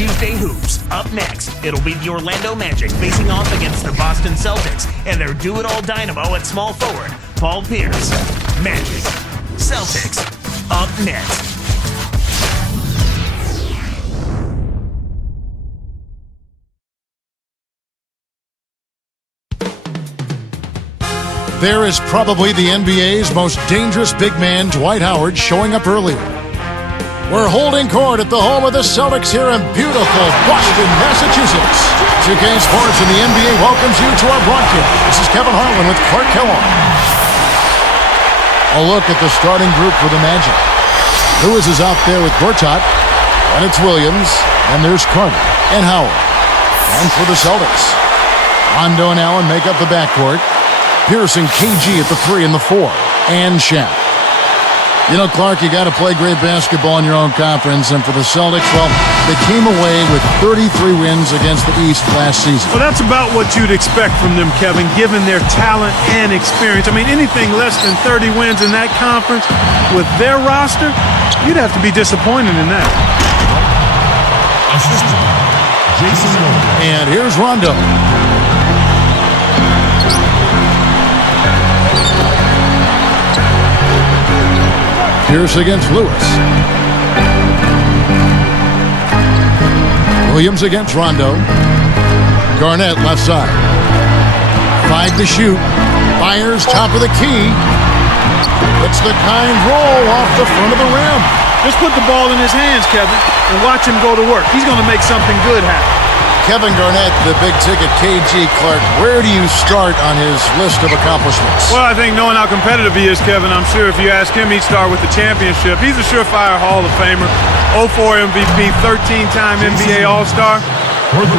Tuesday Hoops. Up next, it'll be the Orlando Magic facing off against the Boston Celtics and their do-it-all dynamo at small forward, Paul Pierce. Magic, Celtics, up next. There is probably the NBA's most dangerous big man, Dwight Howard, showing up earlier. We're holding court at the home of the Celtics here in beautiful Boston, Massachusetts. 2K Sports and the NBA welcomes you to our broadcast. This is Kevin Harlan with Clark Kellogg. A look at the starting group for the Magic. Lewis is out there with Gortat, and it's Williams, and there's Carter and Howard. And for the Celtics, Rondo and Allen make up the backcourt. Pierce and KG at the 3 and the 4, and Shaq. You know, Clark, you got to play great basketball in your own conference, and for the Celtics, well, they came away with 33 wins against the East last season. Well, that's about what you'd expect from them, Kevin, given their talent and experience. I mean, anything less than 30 wins in that conference with their roster, you'd have to be disappointed in that. And here's Rondo. Pierce against Lewis. Williams against Rondo. Garnett left side. 5 to shoot. Fires top of the key. It's the kind roll off the front of the rim. Just put the ball in his hands, Kevin, and watch him go to work. He's going to make something good happen. Kevin Garnett, the big ticket KG. Clark, where do you start on his list of accomplishments? Well, I think knowing how competitive he is, Kevin, I'm sure if you ask him, he'd start with the championship. He's a surefire Hall of Famer, 04 MVP, 13-time NBA All-Star,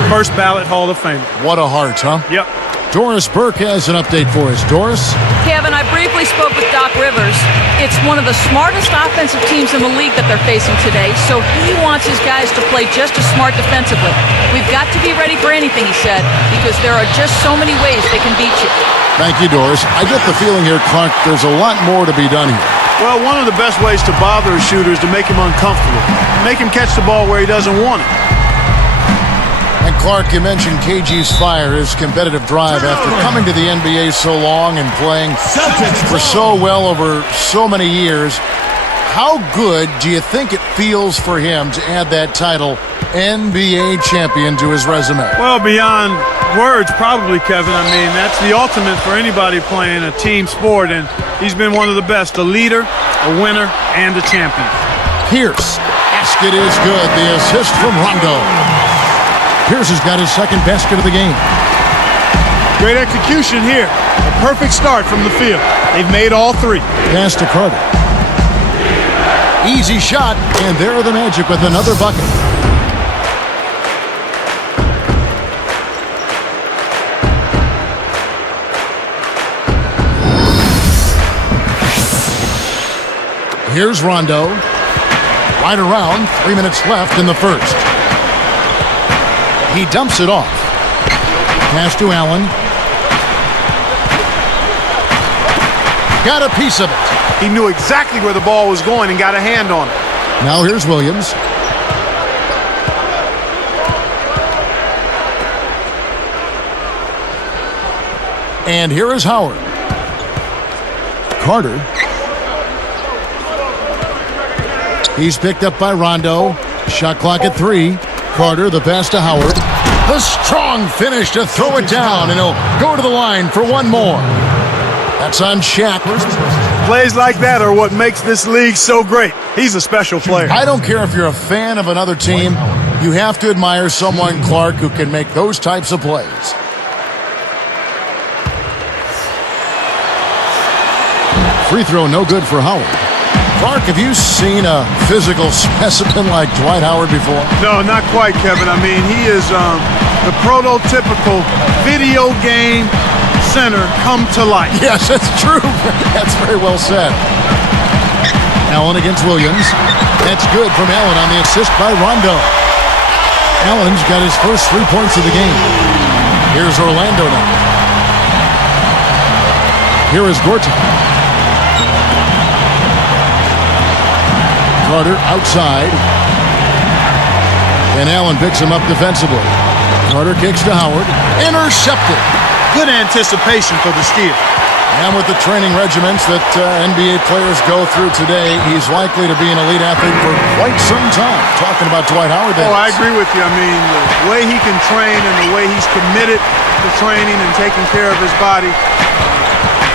first ballot Hall of Famer. What a heart, huh? Yep. Doris Burke has an update for us. Doris? Kevin, I briefly spoke with Doc Rivers. It's one of the smartest offensive teams in the league that they're facing today, so he wants his guys to play just as smart defensively. We've got to be ready for anything, he said, because there are just so many ways they can beat you. Thank you, Doris. I get the feeling here, Clark, there's a lot more to be done here. Well, one of the best ways to bother a shooter is to make him uncomfortable. Make him catch the ball where he doesn't want it. And Clark, you mentioned KG's fire, his competitive drive after coming to the NBA so long and playing for so well over so many years. How good do you think it feels for him to add that title, NBA champion, to his resume? Well, beyond words, probably, Kevin. I mean, that's the ultimate for anybody playing a team sport, and he's been one of the best, a leader, a winner, and a champion. Pierce, basket is good. The assist from Rondo. Pierce has got his second basket of the game. Great execution here. A perfect start from the field. They've made all 3. Pass to Carter. Easy shot, and there are the Magic with another bucket. Here's Rondo. Right around, 3 minutes left in the first. He dumps it off. Pass to Allen. Got a piece of it. He knew exactly where the ball was going and got a hand on it. Now here's Williams. And here is Howard. Carter. He's picked up by Rondo. Shot clock at 3. Carter, the pass to Howard. The strong finish to throw it down, and he'll go to the line for one more. That's on Shaq. Plays like that are what makes this league so great. He's a special player. I don't care if you're a fan of another team. You have to admire someone, Clark, who can make those types of plays. Free throw no good for Howard. Clark, have you seen a physical specimen like Dwight Howard before? No, not quite, Kevin. I mean, he is the prototypical video game center come to life. Yes, that's true. That's very well said. Allen against Williams. That's good from Allen on the assist by Rondo. Allen's got his first 3 points of the game. Here's Orlando now. Here is Gortat. Carter outside. And Allen picks him up defensively. Carter kicks to Howard. Intercepted. Good anticipation for the steal. And with the training regimens that NBA players go through today, he's likely to be an elite athlete for quite some time. Talking about Dwight Howard. Oh, I agree with you. I mean, the way he can train and the way he's committed to training and taking care of his body,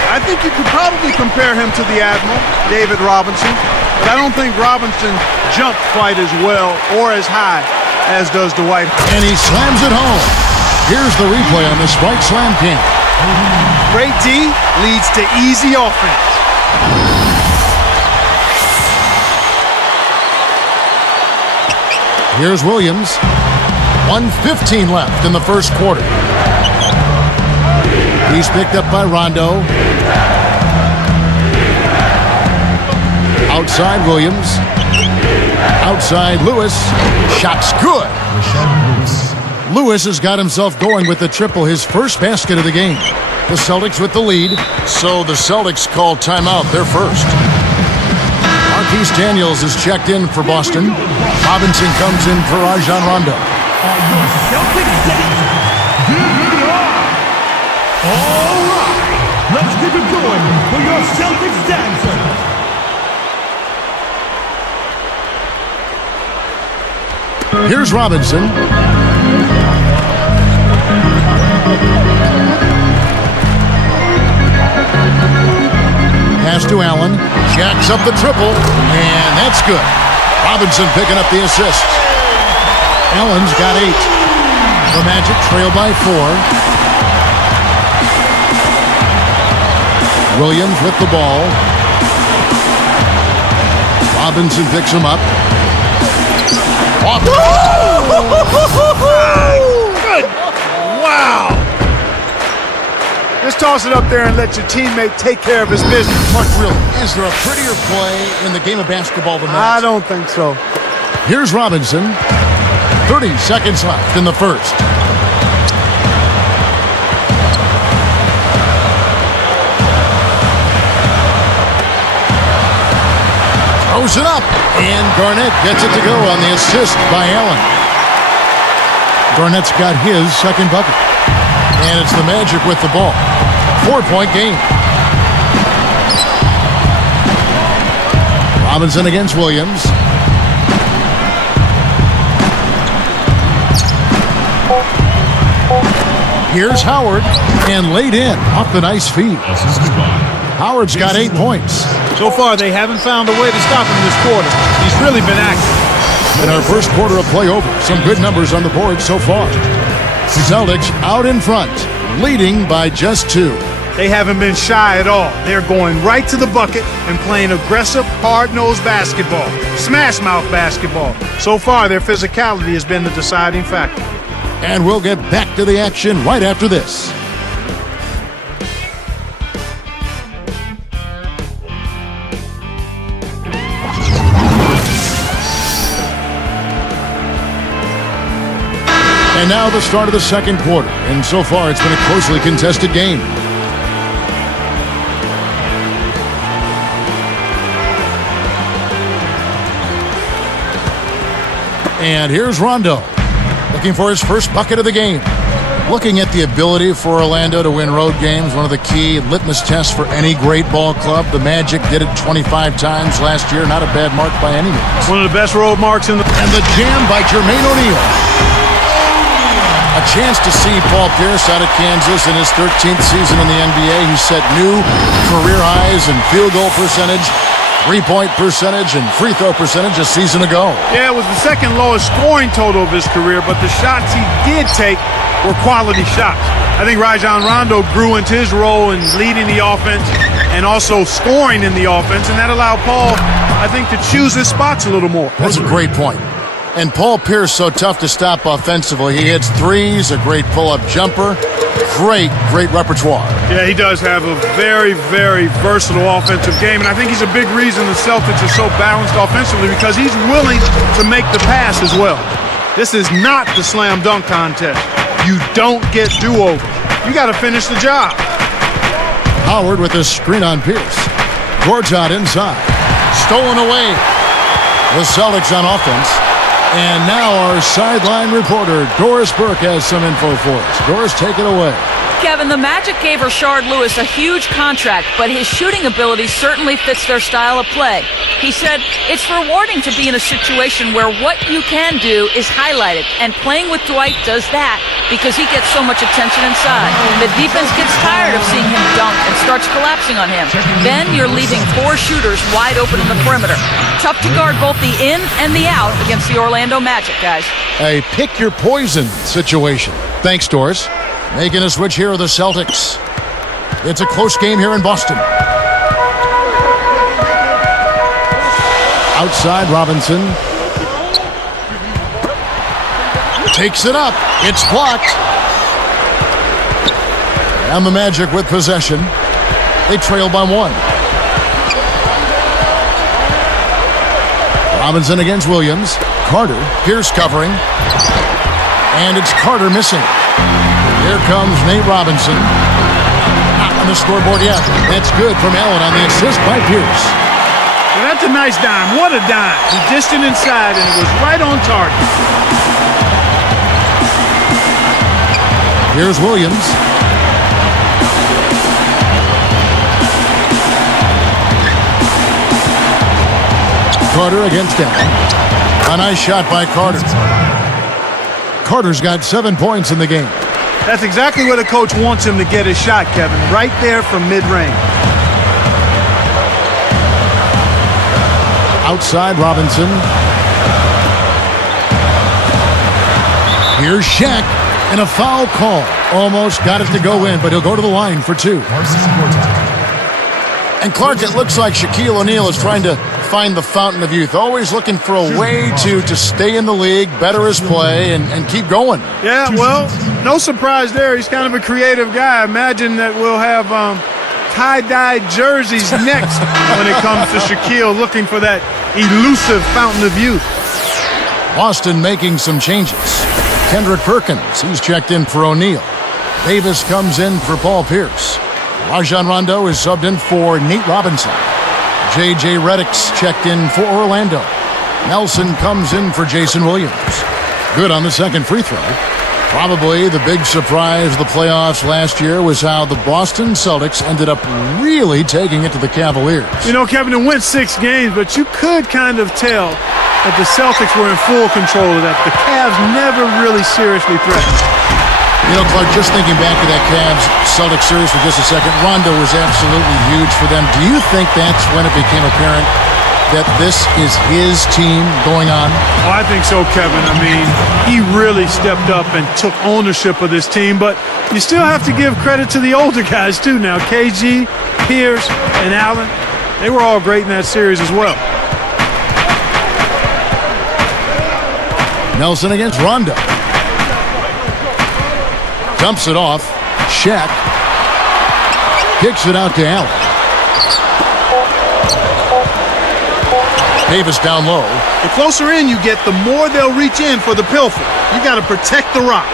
I think you could probably compare him to the Admiral, David Robinson. But I don't think Robinson jumped quite as well or as high as does Dwight. And he slams it home. Here's the replay on the Sprite Slam King. Great D leads to easy offense. Here's Williams. 1:15 left in the first quarter. He's picked up by Rondo. Outside Williams. Outside Lewis. Shot's good. Lewis has got himself going with the triple, his first basket of the game. The Celtics with the lead, so the Celtics call timeout. They're first. Marquise Daniels is checked in for Boston. Robinson comes in for Rajon Rondo. All right, let's keep it going for your Celtics dancer. Here's Robinson. Pass to Allen. Jacks up the triple, and that's good. Robinson picking up the assist. Allen's got 8. The Magic trail by 4. Williams with the ball. Robinson picks him up. Off. Good. Wow. Just toss it up there and let your teammate take care of his business. Mark, really, is there a prettier play in the game of basketball than that? I don't think so. Here's Robinson. 30 seconds left in the first. Throws it up, and Garnett gets it to go on the assist by Allen. Garnett's got his second bucket. And it's the Magic with the ball. 4-point game. Robinson against Williams. Here's Howard, and laid in off the nice feed. Howard's got 8 points. So far, they haven't found a way to stop him this quarter. He's really been active. In our first quarter of play over, some good numbers on the board so far. Celtics out in front, leading by just 2. They haven't been shy at all. They're going right to the bucket and playing aggressive, hard-nosed basketball, smash-mouth basketball. So far, their physicality has been the deciding factor. And we'll get back to the action right after this. And now the start of the second quarter. And so far, it's been a closely contested game. And here's Rondo, looking for his first bucket of the game. Looking at the ability for Orlando to win road games, one of the key litmus tests for any great ball club. The Magic did it 25 times last year. Not a bad mark by any means. One of the best road marks in the... And the jam by Jermaine O'Neal. A chance to see Paul Pierce out of Kansas in his 13th season in the NBA. He set new career highs in field goal percentage, three-point percentage, and free throw percentage a season ago. Yeah, it was the second lowest scoring total of his career, but the shots he did take were quality shots. I think Rajon Rondo grew into his role in leading the offense and also scoring in the offense, and that allowed Paul, I think, to choose his spots a little more. That's a great point. And Paul Pierce, so tough to stop offensively. He hits threes, a great pull-up jumper. Great repertoire. Yeah, he does have a very, very versatile offensive game, and I think he's a big reason the Celtics are so balanced offensively because he's willing to make the pass as well. This is not the slam dunk contest. You don't get do-over. You got to finish the job. Howard with a screen on Pierce. Gortat inside. Stolen away. The Celtics on offense. And now our sideline reporter, Doris Burke, has some info for us. Doris, take it away. Kevin, the Magic gave Rashard Lewis a huge contract, but his shooting ability certainly fits their style of play. He said, it's rewarding to be in a situation where what you can do is highlighted, and playing with Dwight does that because he gets so much attention inside. The defense gets tired of seeing him dunk and starts collapsing on him. Then you're leaving 4 shooters wide open in the perimeter. Tough to guard both the in and the out against the Orlando Magic, guys. A pick your poison situation. Thanks, Doris. Making a switch here are the Celtics. It's a close game here in Boston. Outside, Robinson. Takes it up. It's blocked. And the Magic with possession. They trail by 1. Robinson against Williams. Carter. Pierce covering. And it's Carter missing. Here comes Nate Robinson. Not on the scoreboard yet. That's good from Allen on the assist by Pierce. Well, that's a nice dime. What a dime. He dished it inside, and it was right on target. Here's Williams. Carter against Allen. A nice shot by Carter. Carter's got 7 points in the game. That's exactly where the coach wants him to get his shot, Kevin. Right there from mid-range. Outside, Robinson. Here's Shaq, and a foul call. Almost got it to go in, but he'll go to the line for 2. And Clark, it looks like Shaquille O'Neal is trying to find the fountain of youth, always looking for a way to stay in the league, better his play, and keep going. Yeah, well, no surprise there. He's kind of a creative guy. Imagine that we'll have tie-dye jerseys next when it comes to Shaquille looking for that elusive fountain of youth. Boston making some changes. Kendrick Perkins, he's checked in for O'Neal. Davis comes in for Paul Pierce. Rajon Rondo is subbed in for Nate Robinson. J.J. Redick's checked in for Orlando. Nelson comes in for Jason Williams. Good on the second free throw. Probably the big surprise of the playoffs last year was how the Boston Celtics ended up really taking it to the Cavaliers. You know, Kevin, it went 6 games, but you could kind of tell that the Celtics were in full control of that. The Cavs never really seriously threatened. You know, Clark, just thinking back to that Cavs-Celtics series for just a second, Rondo was absolutely huge for them. Do you think that's when it became apparent that this is his team going on? Oh, I think so, Kevin. I mean, he really stepped up and took ownership of this team, but you still have to give credit to the older guys, too, now. KG, Pierce, and Allen, they were all great in that series as well. Nelson against Rondo. Dumps it off. Shaq kicks it out to Allen. Davis down low. The closer in you get, the more they'll reach in for the pilfer. You got to protect the rock.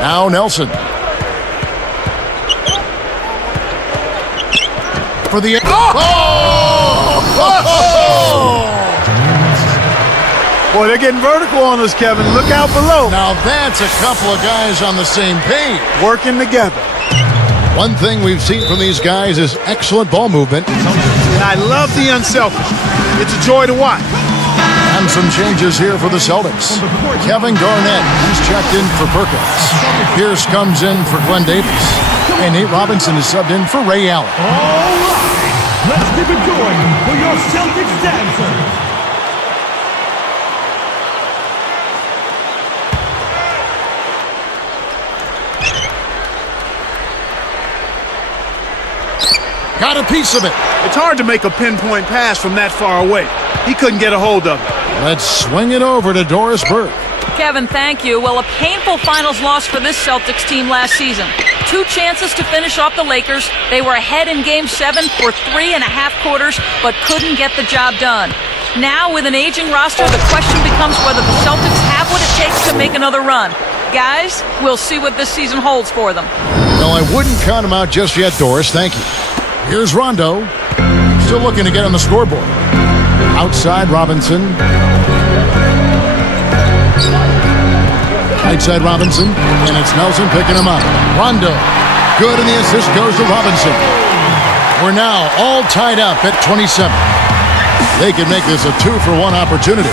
Now Nelson. For the... Boy, they're getting vertical on us, Kevin. Look out below. Now that's a couple of guys on the same page. Working together. One thing we've seen from these guys is excellent ball movement. And I love the unselfish. It's a joy to watch. And some changes here for the Celtics. Kevin Garnett, he's checked in for Perkins. Pierce comes in for Glenn Davis. And Nate Robinson is subbed in for Ray Allen. All right, let's keep it going for your Celtics dancers. Got a piece of it. It's hard to make a pinpoint pass from that far away. He couldn't get a hold of it. Let's swing it over to Doris Burke. Kevin, thank you. Well, a painful finals loss for this Celtics team last season. 2 chances to finish off the Lakers. They were ahead in Game 7 for 3.5 quarters, but couldn't get the job done. Now, with an aging roster, the question becomes whether the Celtics have what it takes to make another run. Guys, we'll see what this season holds for them. No, I wouldn't count them out just yet, Doris. Thank you. Here's Rondo. Still looking to get on the scoreboard. Outside Robinson. Right side Robinson. And it's Nelson picking him up. Rondo. Good, and the assist goes to Robinson. We're now all tied up at 27. They can make this a 2-for-1 opportunity.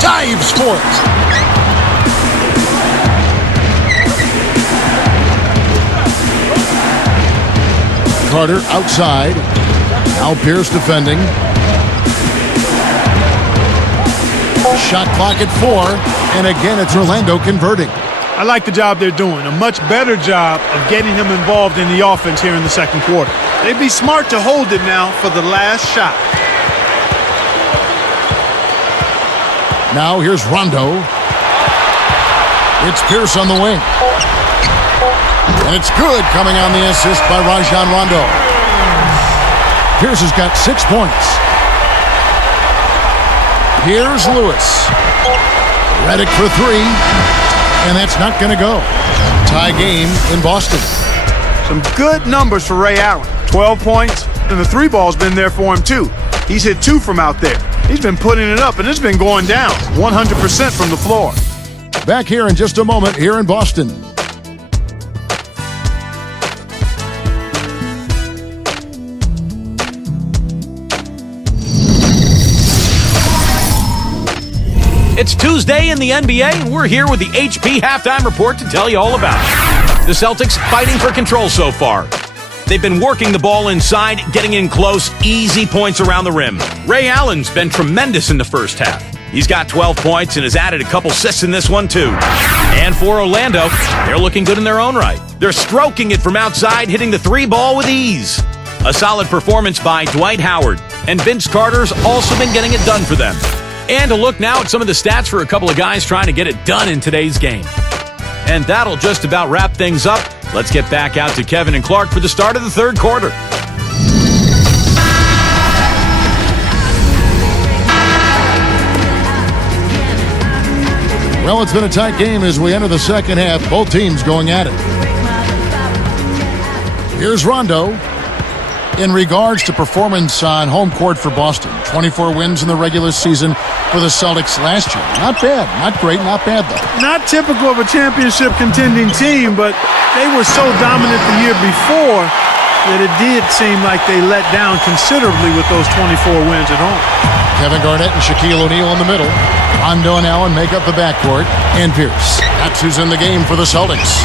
Dives for it. Carter outside. Now Pierce defending. Shot clock at 4. And again, it's Orlando converting. I like the job they're doing. A much better job of getting him involved in the offense here in the second quarter. They'd be smart to hold it now for the last shot. Now here's Rondo. It's Pierce on the wing. And it's good, coming on the assist by Rajon Rondo. Pierce has got 6 points. Here's Lewis. Redick for 3. And that's not going to go. Tie game in Boston. Some good numbers for Ray Allen. 12 points, and the 3-ball's been there for him too. He's hit 2 from out there. He's been putting it up, and it's been going down 100% from the floor. Back here in just a moment here in Boston. It's Tuesday in the NBA, and we're here with the HP Halftime Report to tell you all about it. The Celtics fighting for control so far. They've been working the ball inside, getting in close, easy points around the rim. Ray Allen's been tremendous in the first half. He's got 12 points and has added a couple assists in this one, too. And for Orlando, they're looking good in their own right. They're stroking it from outside, hitting the 3-ball with ease. A solid performance by Dwight Howard, and Vince Carter's also been getting it done for them. And a look now at some of the stats for a couple of guys trying to get it done in today's game. And that'll just about wrap things up. Let's get back out to Kevin and Clark for the start of the third quarter. Well, it's been a tight game as we enter the second half. Both teams going at it. Here's Rondo. In regards to performance on home court for Boston, 24 wins in the regular season for the Celtics last year. Not bad. Not great. Not bad, though. Not typical of a championship contending team, but they were so dominant the year before that it did seem like they let down considerably with those 24 wins at home. Kevin Garnett and Shaquille O'Neal in the middle. Rondo and Allen make up the backcourt. And Pierce. That's who's in the game for the Celtics.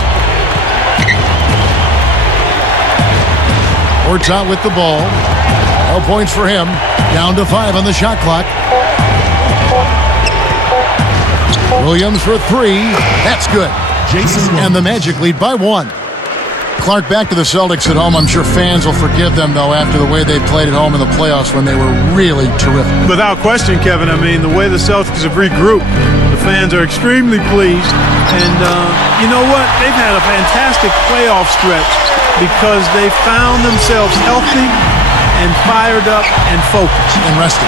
Ort's out with the ball. No points for him. Down to 5 on the shot clock. Williams for 3. That's good. And the Magic lead by 1. Clark, back to the Celtics at home. I'm sure fans will forgive them, though, after the way they played at home in the playoffs when they were really terrific. Without question, Kevin. I mean, the way the Celtics have regrouped, the fans are extremely pleased. And you know what? They've had a fantastic playoff stretch because they found themselves healthy and fired up and focused. And rested.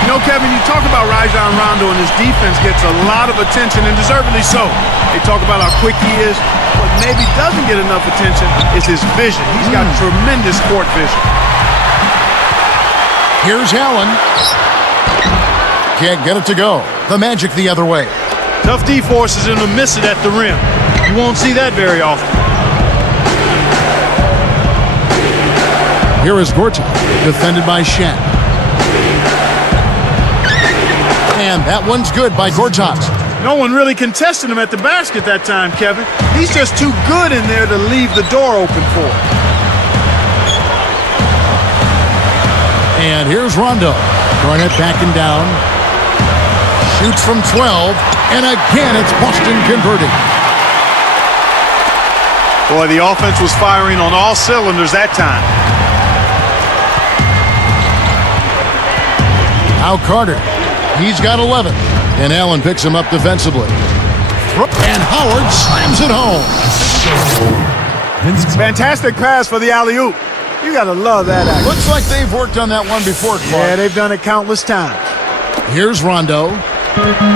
You know, Kevin, you talk about Rajon Rondo, and his defense gets a lot of attention, and deservedly so. They talk about how quick he is. What maybe doesn't get enough attention is his vision. He's got tremendous court vision. Here's Allen. Can't get it to go. The Magic the other way. Tough D forces him to miss it at the rim. You won't see that very often. Here is Gortat, defended by Shaq. And that one's good by Gortat. No one really contested him at the basket that time, Kevin. He's just too good in there to leave the door open for him. And here's Rondo. Garnett backing down. Shoots from 12. And again, it's Boston converting. Boy, the offense was firing on all cylinders that time. Now Carter. He's got 11. And Allen picks him up defensively. And Howard slams it home. Fantastic pass for the alley-oop. You got to love that action. Looks like they've worked on that one before, Clark. Yeah, they've done it countless times. Here's Rondo.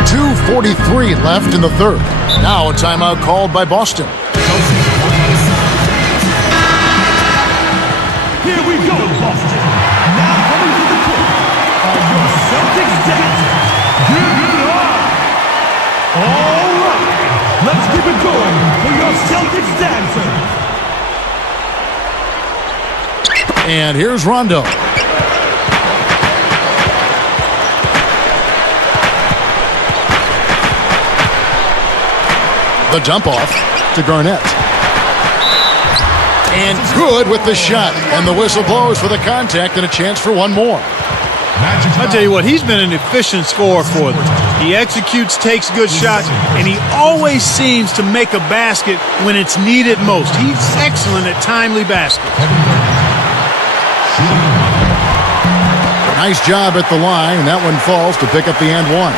2:43 left in the third. Now a timeout called by Boston. Here we go, Boston. Now coming to the court. Celtics dancers, give it up! All right, let's keep it going for your Celtics dancers. And here's Rondo. The dump off to Garnett. And good with the shot. And the whistle blows for the contact and a chance for one more. I tell you what, he's been an efficient scorer for them. He executes, takes good shots, and he always seems to make a basket when it's needed most. He's excellent at timely baskets. Nice job at the line, and that one falls to pick up the and one.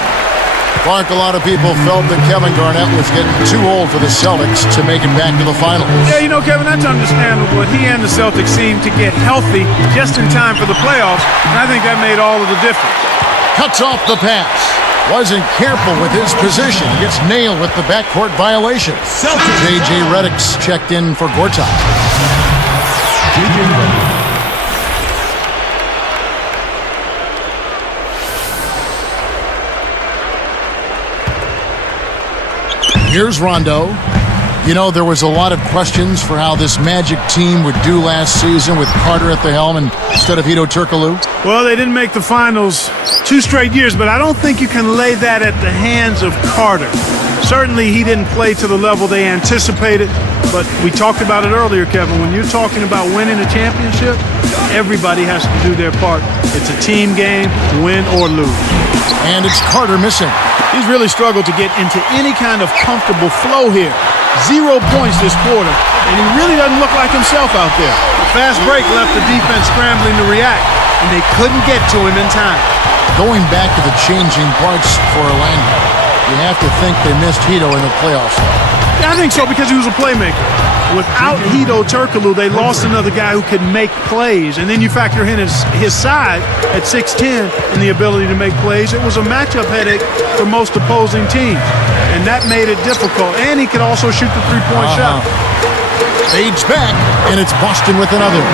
Clark, a lot of people felt that Kevin Garnett was getting too old for the Celtics to make it back to the finals. Yeah, you know, Kevin, that's understandable. He and the Celtics seemed to get healthy just in time for the playoffs, and I think that made all of the difference. Cuts off the pass. Wasn't careful with his position. Gets nailed with the backcourt violation. J.J. Redick's checked in for Gortat. J.J. Redick. Here's Rondo. You know, there was a lot of questions for how this Magic team would do last season with Carter at the helm instead of Hedo Turkoglu. Well, they didn't make the finals 2 straight years, but I don't think you can lay that at the hands of Carter. Certainly, he didn't play to the level they anticipated, but we talked about it earlier, Kevin. When you're talking about winning a championship, everybody has to do their part. It's a team game, win or lose. And it's Carter missing. He's really struggled to get into any kind of comfortable flow here. 0 points this quarter, and he really doesn't look like himself out there. The fast break left the defense scrambling to react, and they couldn't get to him in time. Going back to the changing parts for Orlando, you have to think they missed Hedo in the playoffs. Yeah, I think so, because he was a playmaker. Without Hedo Turkoglu, they lost another guy who could make plays. And then you factor in his size at 6'10" and the ability to make plays. It was a matchup headache for most opposing teams. And that made it difficult. And he could also shoot the three-point shot. Fades back, and it's Boston with another.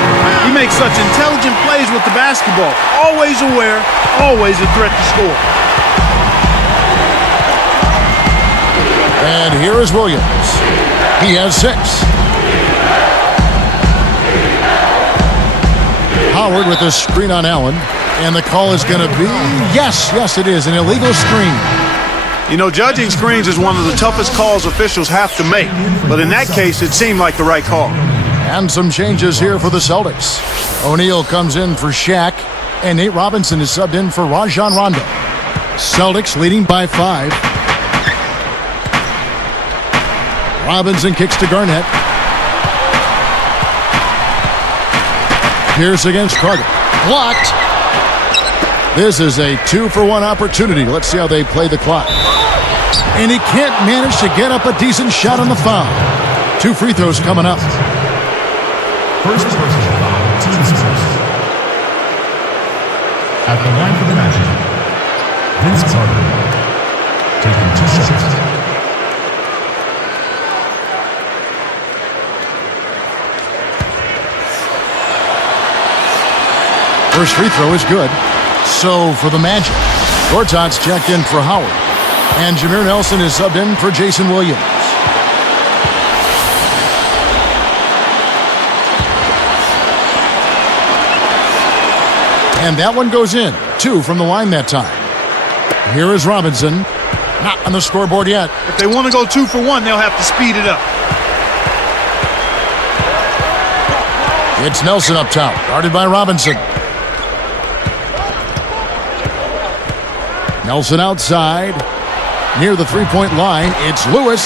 He makes such intelligent plays with the basketball. Always aware, always a threat to score. And here is Williams. He has 6. Howard with a screen on Allen. And the call is going to be, yes, it is, an illegal screen. You know, judging screens is one of the toughest calls officials have to make. But in that case, it seemed like the right call. And some changes here for the Celtics. O'Neal comes in for Shaq. And Nate Robinson is subbed in for Rajon Rondo. Celtics leading by 5. Robinson kicks to Garnett. Pierce against Carter. Blocked. This is a 2-for-1 opportunity. Let's see how they play the clock. And he can't manage to get up a decent shot on the foul. 2 free throws coming up. First personal foul, team first. At the line for the Magic, Vince Carter, taking 2 shots. First free throw is good. So for the Magic, Gortat's checked in for Howard. And Jameer Nelson is subbed in for Jason Williams. And that one goes in. 2 from the line that time. Here is Robinson. Not on the scoreboard yet. If they want to go 2 for 1, they'll have to speed it up. It's Nelson up top, guarded by Robinson. Nelson outside. Near the three-point line, it's Lewis.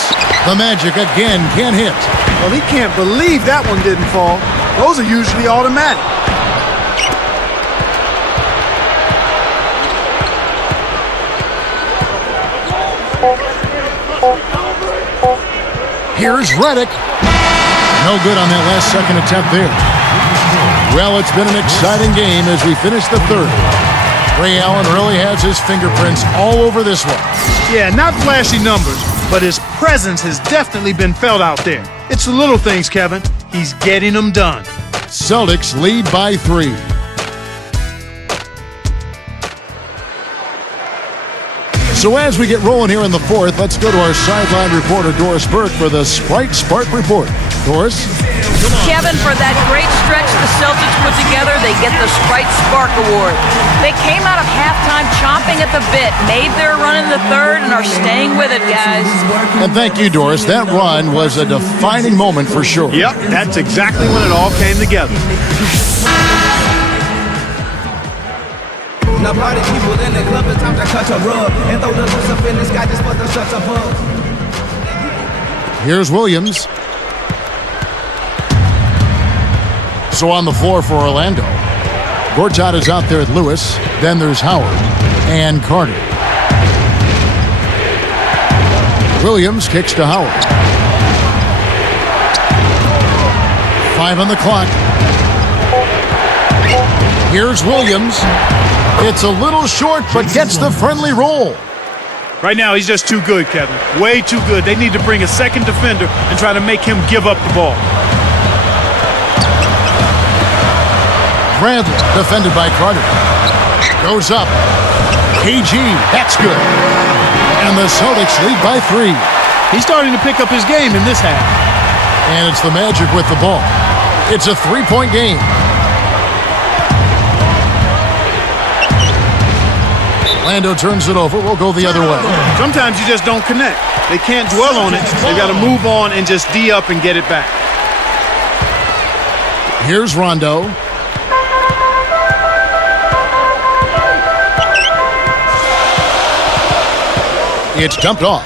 The Magic again can't hit. Well, he can't believe that one didn't fall. Those are usually automatic. Here's Redick. No good on that last second attempt there. Well, it's been an exciting game as we finish the third. Ray Allen really has his fingerprints all over this one. Yeah, not flashy numbers, but his presence has definitely been felt out there. It's the little things, Kevin. He's getting them done. Celtics lead by 3. So as we get rolling here in the fourth, let's go to our sideline reporter, Doris Burke, for the Sprite Spark Report. Doris? Kevin, for that great stretch the Celtics put together, they get the Sprite Spark Award. They came out of halftime chomping at the bit, made their run in the third, and are staying with it, guys. And thank you, Doris. That run was a defining moment for sure. Yep, that's exactly when it all came together. Now party people in the club, it's time to cut a rug and throw the loose up in the sky just for the shots of bug. Here's Williams. So on the floor for Orlando. Gortat is out there at Lewis. Then there's Howard and Carter. Williams kicks to Howard. 5 on the clock. Here's Williams. It's a little short, but gets the friendly roll. Right now, he's just too good, Kevin. Way too good. They need to bring a second defender and try to make him give up the ball. Bradley, defended by Carter. Goes up. KG, that's good. And the Celtics lead by 3. He's starting to pick up his game in this half. And it's the Magic with the ball. It's a 3-point game. Orlando turns it over. We'll go the other way. Sometimes you just don't connect. They can't dwell on it. They've got to move on and just D up and get it back. Here's Rondo. It's dumped off.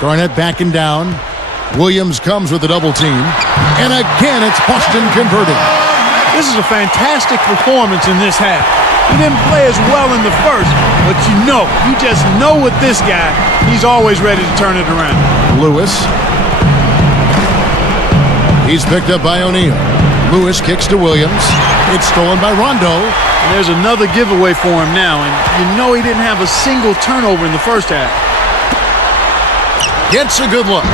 Garnett backing down. Williams comes with a double team. And again, it's Boston converting. This is a fantastic performance in this half. He didn't play as well in the first, but you just know with this guy, he's always ready to turn it around. Lewis. He's picked up by O'Neal. Lewis kicks to Williams. It's stolen by Rondo. And there's another giveaway for him now, and he didn't have a single turnover in the first half. Gets a good look.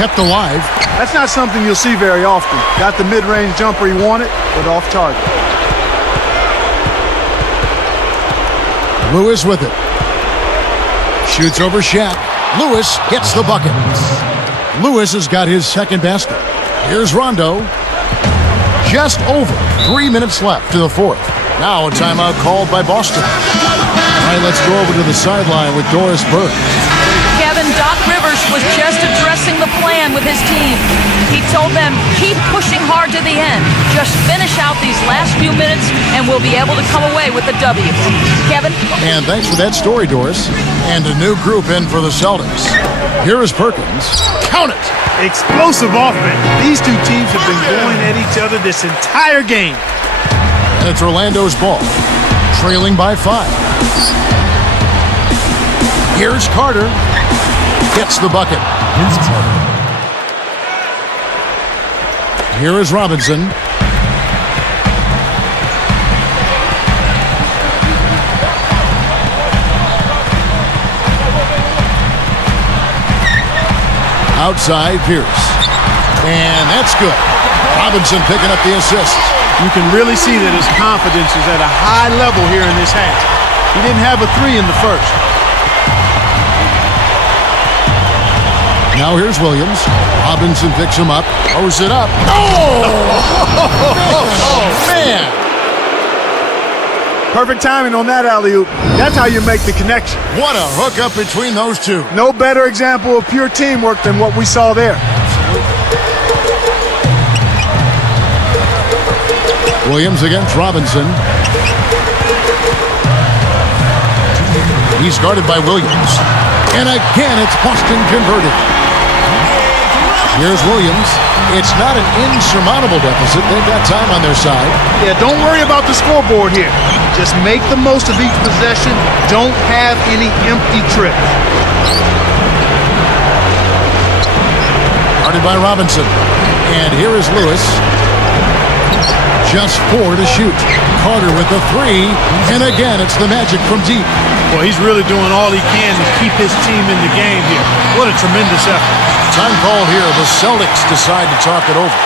Kept alive. That's not something you'll see very often. Got the mid-range jumper he wanted, but off target. Lewis with it. Shoots over Shaq. Lewis gets the bucket. Lewis has got his second basket. Here's Rondo. Just over 3 minutes left to the fourth. Now a timeout called by Boston. All right, let's go over to the sideline with Doris Burke. Kevin, Doc Rivers was just addressing the plan with his team. He told them, keep pushing hard to the end. Just finish out these last few minutes and we'll be able to come away with the W. Kevin? And thanks for that story, Doris. And a new group in for the Celtics. Here is Perkins. Count it! Explosive offense. These two teams have been going at each other this entire game. And it's Orlando's ball. Trailing by 5. Here's Carter. Gets the bucket. Here is Robinson. Outside, Pierce. And that's good. Robinson picking up the assist. You can really see that his confidence is at a high level here in this half. He didn't have a 3 in the first. Now here's Williams. Robinson picks him up. Throws it up. Oh, man. Perfect timing on that alley-oop. That's how you make the connection. What a hookup between those two. No better example of pure teamwork than what we saw there. Williams against Robinson. He's guarded by Williams. And again, it's Boston converted. Here's Williams. It's not an insurmountable deficit. They've got time on their side. Yeah, don't worry about the scoreboard here. Just make the most of each possession. Don't have any empty trips. Guarded by Robinson. And here is Lewis. Just 4 to shoot. Carter with the 3. And again, it's the Magic from deep. Well, he's really doing all he can to keep his team in the game here. What a tremendous effort. Time call here. The Celtics decide to talk it over.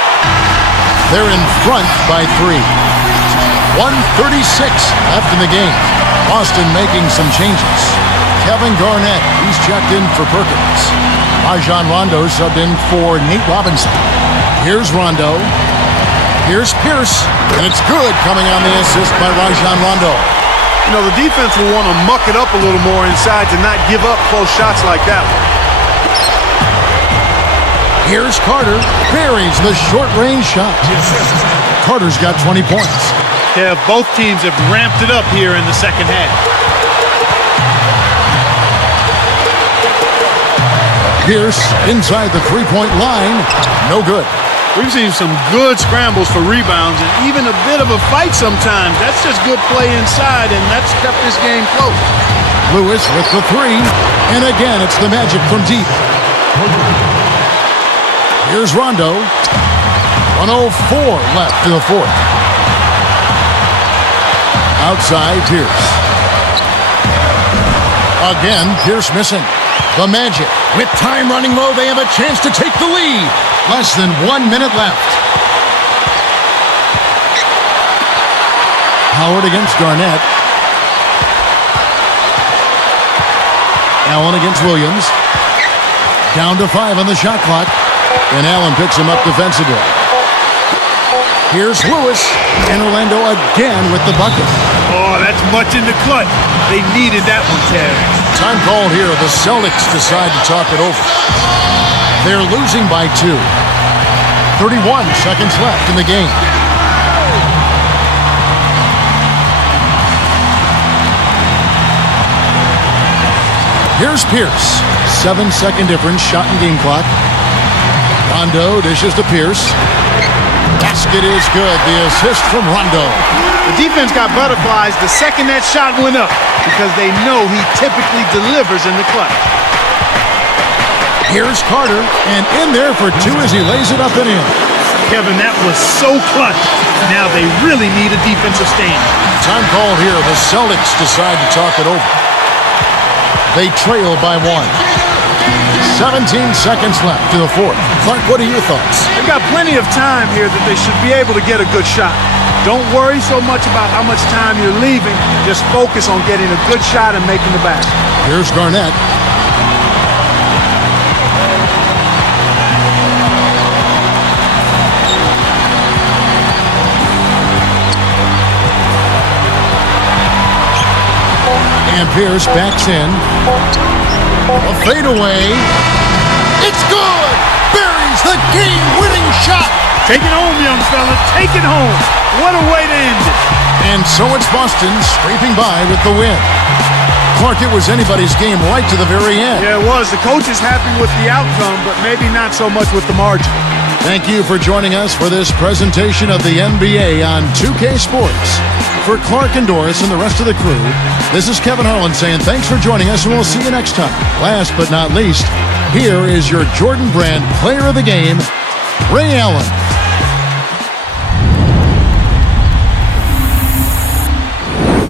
They're in front by 3. 1:36 left in the game. Boston making some changes. Kevin Garnett. He's checked in for Perkins. Rajon Rondo subbed in for Nate Robinson. Here's Rondo. Here's Pierce. And it's good coming on the assist by Rajon Rondo. You know, the defense will want to muck it up a little more inside to not give up close shots like that one. Here's Carter. Buries the short-range shot. Carter's got 20 points. Yeah, both teams have ramped it up here in the second half. Pierce inside the three-point line. No good. We've seen some good scrambles for rebounds and even a bit of a fight sometimes. That's just good play inside, and that's kept this game close. Lewis with the three. And again, it's the Magic from deep. Here's Rondo. 1:04 left in the fourth. Outside, Pierce. Again, Pierce missing. The Magic, with time running low, they have a chance to take the lead. Less than 1 minute left. Howard against Garnett. Allen against Williams. Down to 5 on the shot clock. And Allen picks him up defensively. Here's Lewis. And Orlando again with the bucket. Oh, that's much in the clutch. They needed that one, Ted. Time called here. The Celtics decide to talk it over. They're losing by 2. 31 seconds left in the game. Here's Pierce. 7-second difference, shot and game clock. Rondo dishes to Pierce. Basket is good. The assist from Rondo. The defense got butterflies the second that shot went up because they know he typically delivers in the clutch. Here's Carter, and in there for 2 as he lays it up and in. Kevin, that was so clutch. Now they really need a defensive stand. Time called here. The Celtics decide to talk it over. They trail by 1. 17 seconds left to the fourth. Clark, what are your thoughts? They got plenty of time here that they should be able to get a good shot. Don't worry so much about how much time you're leaving. Just focus on getting a good shot and making the basket. Here's Garnett. And Pierce backs in. A fadeaway. It's good! Buries the game-winning shot! Take it home, young fella. Take it home. What a way to end it. And so it's Boston scraping by with the win. Clark, it was anybody's game right to the very end. Yeah, it was. The coach is happy with the outcome, but maybe not so much with the margin. Thank you for joining us for this presentation of the NBA on 2K Sports. For Clark and Doris and the rest of the crew, this is Kevin Harlan saying thanks for joining us, and we'll see you next time. Last but not least, here is your Jordan Brand Player of the Game, Ray Allen.